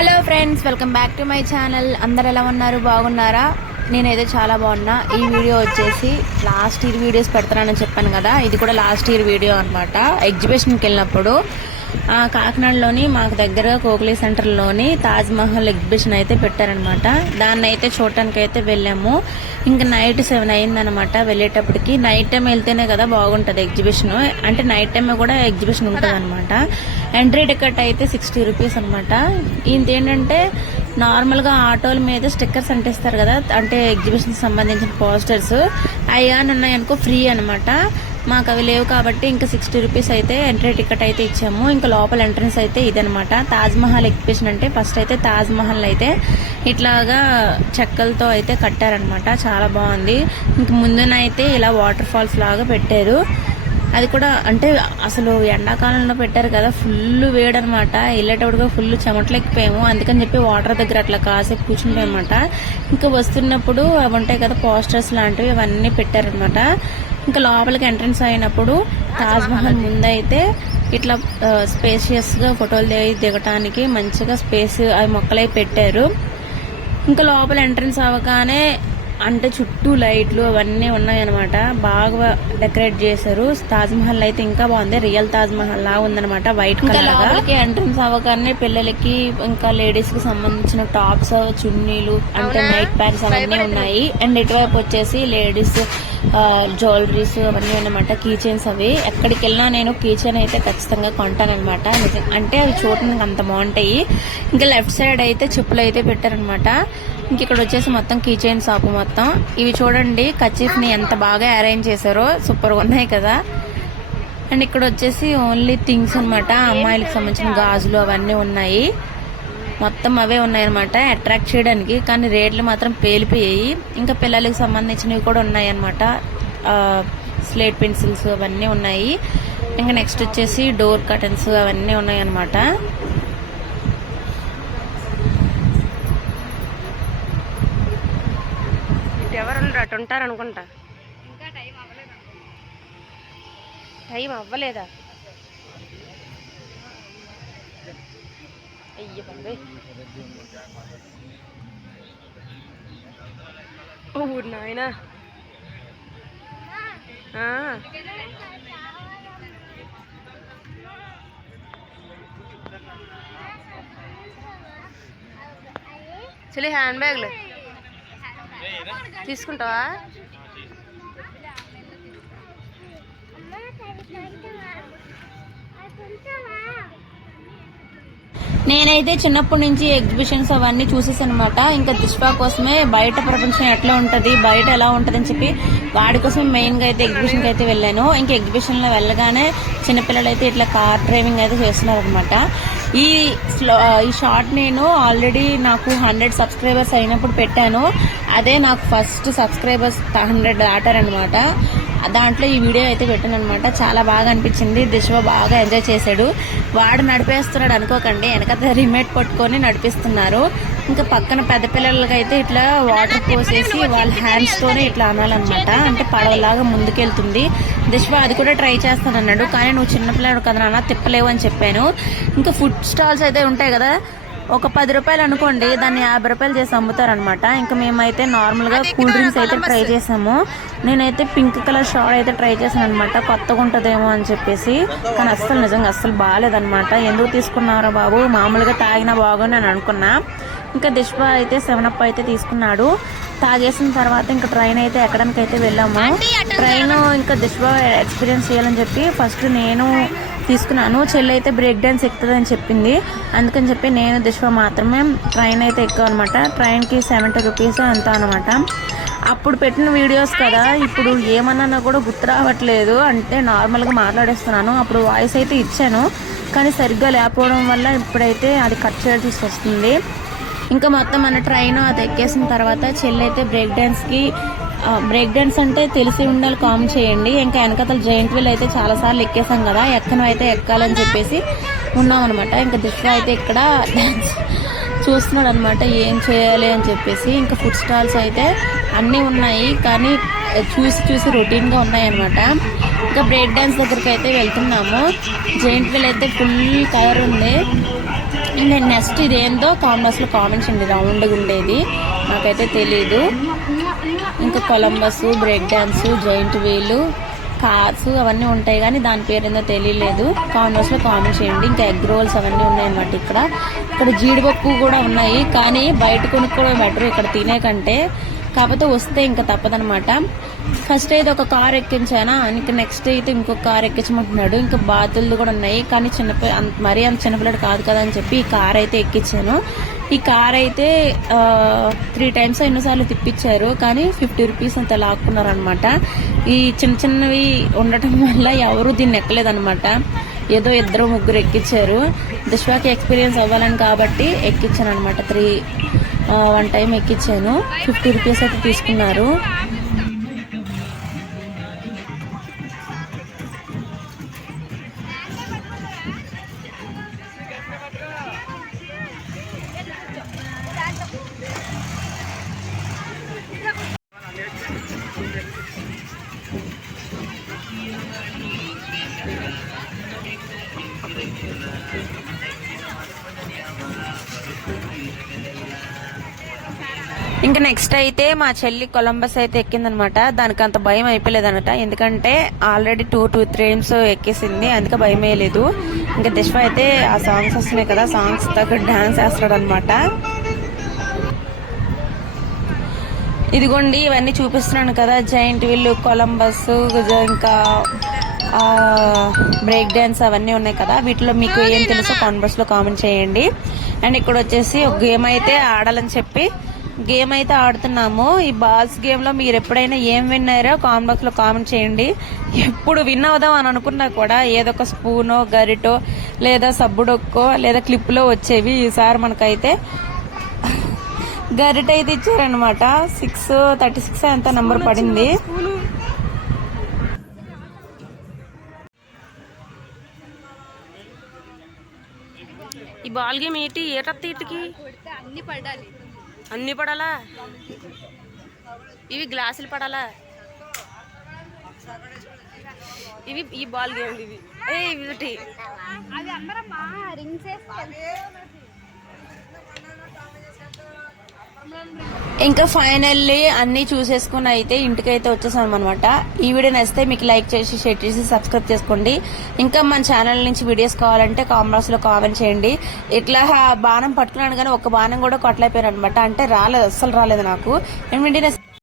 Hello friends, welcome back to my channel. అందరు ఎలా ఉన్నారు? బాగున్నారా? నేనైతే చాలా బాగున్నా. ఈ వీడియో వచ్చేసి లాస్ట్ ఇయర్ వీడియోస్ పెడతానని చెప్పాను కదా, ఇది కూడా లాస్ట్ ఇయర్ వీడియో అనమాట. ఎగ్జిబిషన్కి వెళ్ళినప్పుడు కాకినాడలోని మాకు దగ్గర కోక్లీ సెంటర్లోని తాజ్ మహల్ ఎగ్జిబిషన్ అయితే పెట్టారనమాట. దాన్ని అయితే చూడటానికి అయితే వెళ్ళాము. ఇంకా నైట్ 7 అయిందనమాట. వెళ్ళేటప్పటికి నైట్ టైం వెళ్తేనే కదా బాగుంటుంది ఎగ్జిబిషన్, అంటే నైట్ టైం కూడా ఎగ్జిబిషన్ ఉంటుంది అనమాట. ఎంట్రీ టికెట్ అయితే 60 రూపీస్ అనమాట. ఏంటంటే నార్మల్గా ఆటోల మీద స్టిక్కర్స్ అంటిస్తారు కదా, అంటే ఎగ్జిబిషన్ సంబంధించిన పోస్టర్స్ అయ్యా ఉన్నాయనుకో ఫ్రీ అనమాట. మాకు అవి లేవు కాబట్టి ఇంకా 60 రూపీస్ అయితే ఎంట్రీ టికెట్ అయితే ఇచ్చాము. ఇంకా లోపల ఎంట్రన్స్ అయితే ఇదనమాట. తాజ్ మహల్ ఎగ్జిబిషన్ అంటే ఫస్ట్ అయితే తాజ్ మహల్ అయితే ఇట్లాగా చెక్కలతో అయితే కట్టారనమాట. చాలా బాగుంది. ఇంక ముందునైతే ఇలా వాటర్ ఫాల్స్ లాగా పెట్టారు. అది కూడా అంటే అసలు ఎండాకాలంలో పెట్టారు కదా, ఫుల్ వేడనమాట. వెళ్ళేటప్పుడు ఫుల్ చెమటలెక్కిపోయాము. అందుకని చెప్పి వాటర్ దగ్గర అట్లా కాసేపు కూర్చుంటామన్నమాట. ఇంకా వస్తున్నప్పుడు అవి ఉంటాయి కదా పోస్టర్స్ లాంటివి, అవన్నీ పెట్టారనమాట. ఇంకా లోపలికి ఎంట్రన్స్ అయినప్పుడు తాజ్ మహల్ ముందైతే ఇట్లా స్పేషియస్ గా ఫోటోలు దిగటానికి మంచిగా స్పేస్ అవి మొక్కలై పెట్టారు. ఇంకా లోపల ఎంట్రన్స్ అవ్వగానే అంటే చుట్టూ లైట్లు అవన్నీ ఉన్నాయన్నమాట. బాగా డెకరేట్ చేశారు. తాజ్ మహల్ అయితే ఇంకా బాగుంది, రియల్ తాజ్ మహల్ లా ఉందన్నమాట. వైట్ కలర్ ఎంట్రన్స్ అవ్వగానే పిల్లలకి ఇంకా లేడీస్ కి సంబంధించిన టాప్స్, చున్నీలు, అంటే నైట్ ప్యాంట్స్ అవన్నీ ఉన్నాయి. అండ్ ఇటువైపు వచ్చేసి లేడీస్ జ్యువెలరీస్ అవన్నీ అన్నమాట. కీ చైన్స్ అవి ఎక్కడికి వెళ్ళినా నేను కీ చైన్ అయితే ఖచ్చితంగా కొంటానమాట. అంటే అవి చూడడానికి అంత బాగుంటాయి. ఇంకా లెఫ్ట్ సైడ్ అయితే చెప్పులు అయితే పెట్టారనమాట. ఇంక ఇక్కడ వచ్చేసి మొత్తం కీ చైన్ షాప్ మొత్తం. ఇవి చూడండి కచీఫ్ ని ఎంత బాగా అరేంజ్ చేశారో, సూపర్ గా ఉన్నాయి కదా. అండ్ ఇక్కడ వచ్చేసి ఓన్లీ థింగ్స్ అనమాట. అమ్మాయిలకు సంబంధించిన గాజులు అవన్నీ ఉన్నాయి. మొత్తం అవే ఉన్నాయన్నమాట అట్రాక్ట్ చేయడానికి. కానీ రేట్లు మాత్రం పేలిపోయాయి. ఇంకా పిల్లలకి సంబంధించినవి కూడా ఉన్నాయి అనమాట. స్లేట్ పెన్సిల్స్ అవన్నీ ఉన్నాయి. ఇంకా నెక్స్ట్ వచ్చేసి డోర్ కర్టన్స్ అవన్నీ ఉన్నాయి అనమాట. ఎవరు అటు ఉంటారు అనుకుంటా. టైం అవ్వలేదా? అయ్య బాబోయ్, ఓ నాయనా. చలి హ్యాండ్ బ్యాగ్లు తీసుకుంటావా? నేనైతే చిన్నప్పటి నుంచి ఎగ్జిబిషన్స్ అవన్నీ చూసేసాను అనమాట. ఇంకా దిష్వా కోసమే బయట ప్రపంచం ఎట్లా ఉంటది, బయట ఎలా ఉంటది అని చెప్పి వాడి కోసం మెయిన్ గా అయితే ఎగ్జిబిషన్ కి అయితే వెళ్ళాను. ఇంకా ఎగ్జిబిషన్ లో వెళ్ళగానే చిన్నపిల్లలు అయితే ఇట్లా కార్ డ్రైవింగ్ అయితే చేస్తున్నారు అనమాట. ఈ షార్ట్ నేను ఆల్రెడీ నాకు 100 సబ్స్క్రైబర్స్ అయినప్పుడు పెట్టాను. అదే నాకు ఫస్ట్ సబ్స్క్రైబర్స్ 100 దాటారనమాట. దాంట్లో ఈ వీడియో అయితే పెట్టాను అనమాట. చాలా బాగా అనిపించింది. దిశవ బాగా ఎంజాయ్ చేశాడు. వాడు నడిపేస్తున్నాడు అనుకోకండి, వెనక రిమోట్ పట్టుకొని నడిపిస్తున్నారు. ఇంకా పక్కన పెద్ద పిల్లలకి అయితే ఇట్లా వాటర్ పోసేసి వాళ్ళ హ్యాండ్స్ తోనే ఇట్లా అనాలన్నమాట. అంటే పడవలాగా ముందుకెళ్తుంది. దిశవ అది కూడా ట్రై చేస్తానన్నాడు. కానీ నువ్వు చిన్నపిల్లడు కదా నాన్న, తిప్పలేవు అని చెప్పాను. ఇంకా ఫుడ్ స్టాల్స్ అయితే ఉంటాయి కదా, ఒక 10 రూపాయలు అనుకోండి, దాన్ని 50 రూపాయలు చేసి అమ్ముతారనమాట. ఇంకా మేమైతే నార్మల్ గా కూల్ డ్రింక్స్ అయితే ట్రై చేసాము. నేనైతే పింక్ కలర్ షార్ట్ అయితే ట్రై చేశాను అనమాట, కొత్తగా ఉంటుందేమో అని చెప్పేసి. కానీ అస్సలు నిజంగా అస్సలు బాగాలేదనమాట. ఎందుకు తీసుకున్నారా బాబు, మామూలుగా తాగినా బాగుంది అని అనుకున్నా. ఇంకా దిష్వా అయితే 7 అయితే తీసుకున్నాడు. తాగేసిన తర్వాత ఇంకా ట్రైన్ అయితే ఎక్కడానికి అయితే వెళ్ళాము. ట్రైన్ ఇంకా దిష్వా ఎక్స్పీరియన్స్ చేయాలని చెప్పి ఫస్ట్ నేను తీసుకున్నాను. చెల్లి అయితే బ్రేక్ డాన్స్ ఎక్కుతుంది అని చెప్పింది. అందుకని చెప్పి నేను దిష్వా మాత్రమే ట్రైన్ అయితే ఎక్కువ అనమాట. ట్రైన్కి 70 రూపీస్ అంతా అనమాట. అప్పుడు పెట్టిన వీడియోస్ కదా, ఇప్పుడు ఏమన్నా కూడా గుర్తు రావట్లేదు. అంటే నార్మల్గా మాట్లాడేస్తున్నాను. అప్పుడు వాయిస్ అయితే ఇచ్చాను, కానీ సరిగ్గా లేకపోవడం వల్ల ఇప్పుడైతే అది కట్ చేయాల్సి వస్తుంది. ఇంకా మొత్తం మన ట్రైన్ అది ఎక్కేసిన తర్వాత చెల్లి అయితే బ్రేక్ డాన్స్ అంటే తెలిసి ఉండాలి, కామెంట్ చేయండి. ఇంకా వెనకతల జైంట్ వీల్ అయితే చాలా సార్లు ఎక్కేసాం కదా, ఎక్కను అయితే ఎక్కాలని చెప్పేసి ఉన్నాం అనమాట. ఇంకా దిష్వా అయితే ఇక్కడ డాన్స్ చూస్తున్నాడు అనమాట, ఏం చేయాలి అని చెప్పేసి. ఇంకా ఫుడ్ స్టాల్స్ అయితే అన్నీ ఉన్నాయి, కానీ చూసి రొటీన్గా ఉన్నాయన్నమాట. ఇంకా బ్రేక్ డాన్స్ దగ్గరికి అయితే వెళ్తున్నాము. జైంట్ వీల్ అయితే ఫుల్ కవర్ ఉంది. నేను నెక్స్ట్ ఇదేందో కాంబస్ లో కామెంట్స్ అండి, రౌండ్గా ఉండేది నాకైతే తెలీదు. ఇంకా Columbus, break dance, giant wheel, cars అవన్నీ ఉంటాయి కానీ దాని పేరు ఏందో తెలియలేదు. కామెంట్స్ లో కామెంట్ చేయండి. ఇంకా ఎగ్ రోల్స్ అవన్నీ ఉన్నాయన్నమాట. ఇక్కడ జీడిపప్పు కూడా ఉన్నాయి కానీ బయట కొనుక్కోవడం బెటర్ ఇక్కడ తినే కంటే. కాకపోతే వస్తే ఇంకా తప్పదనమాట. ఫస్ట్ అయితే ఒక కార్ ఎక్కించానా, ఇంకా నెక్స్ట్ అయితే ఇంకొక కార్ ఎక్కించమంటున్నాడు. ఇంకా బాతులు కూడా ఉన్నాయి కానీ మరీ అంత చిన్నపిల్లడు కాదు కదా అని చెప్పి ఈ కార్ అయితే ఎక్కించాను. ఈ కార్ అయితే 3 times ఎన్నోసార్లు తిప్పించారు కానీ 50 rupees అంత లాక్కున్నారు అనమాట. ఈ చిన్నవి ఉండటం వల్ల ఎవరు దీన్ని ఎక్కలేదనమాట. ఏదో 2-3 ఎక్కించారు. దిశ్వాకి ఎక్స్పీరియన్స్ అవ్వాలని కాబట్టి ఎక్కించాను అనమాట. 1 time ఎక్కించాను. 50 rupees అయితే తీసుకున్నారు. ఇంకా నెక్స్ట్ అయితే మా చెల్లి కొలంబస్ అయితే ఎక్కిందనమాట. దానికి అంత భయం అయిపోలేదనట, ఎందుకంటే ఆల్రెడీ 2-3 times ఎక్కేసింది, అందుకే భయం వేయలేదు. ఇంకా దిశ్వ అయితే ఆ సాంగ్స్ వస్తున్నాయి కదా, సాంగ్స్ తగ్గ డాన్స్ వేస్తాడు అనమాట. ఇదిగోండి ఇవన్నీ చూపిస్తున్నాను కదా, జైంట్ వీల్, కొలంబస్, ఇంకా బ్రేక్ డాన్స్ అవన్నీ ఉన్నాయి కదా. వీటిలో మీకు ఏం తెలుసో కామెంట్స్ లో కామెంట్ చేయండి. అండ్ ఇక్కడ వచ్చేసి ఒక గేమ్ అయితే ఆడాలని చెప్పి గేమ్ అయితే ఆడుతున్నాము. ఈ బాల్స్ గేమ్ లో మీరు ఎప్పుడైనా ఏం విన్ అయ్యారో కామెంట్ బాక్స్ లో కామెంట్ చేయండి. ఎప్పుడు విన్ అవుదాం అని అనుకున్నా కూడా ఏదో ఒక స్పూనో, గరిటో, లేదా సబ్బుడొక్కో, లేదా క్లిప్లో వచ్చేవి. ఈసారి మనకైతే గరిట అయితే ఇచ్చారనమాట. 636 ఎంత నంబర్ పడింది. ఈ బాల్ గేమ్ ఏంటి? ఏటత్త ఇటుకి అన్ని పడాలా? ఇవి గ్లాసులు పడాలా? ఇవి ఈ బాల్ గేమ్ ఇవి ఇవి ఇంకా ఫైనల్లీ అన్ని చూసేసుకుని అయితే ఇంటికైతే వచ్చేసాం అనమాట. ఈ వీడియో నచ్చితే మీకు లైక్ చేసి, షేర్ చేసి, సబ్స్క్రైబ్ చేసుకోండి. ఇంకా మన ఛానల్ నుంచి వీడియోస్ కావాలంటే కామెంట్ బాక్స్ లో కామెంట్ చేయండి. ఇట్లా బాణం పట్టుకున్నాను కానీ ఒక బాణం కూడా కొట్టలేకపోయాను అనమాట. అంటే రాలేదు, అస్సలు రాలేదు నాకు.